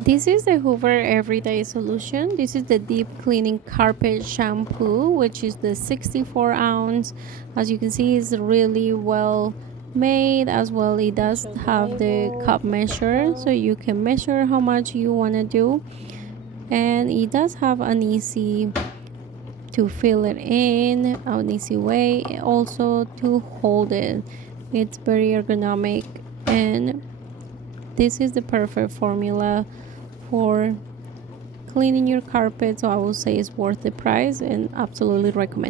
This is the Hoover Everyday Solution. This is the deep cleaning carpet shampoo, which is the 64 ounce. As you can see, it's really well made as well. It does have the cup measure, so you can measure how much you want to do, and it does have an easy to fill it in, an easy way also to hold it. It's very ergonomic, and this is the perfect formula for cleaning your carpet, so I will say it's worth the price and absolutely recommend it.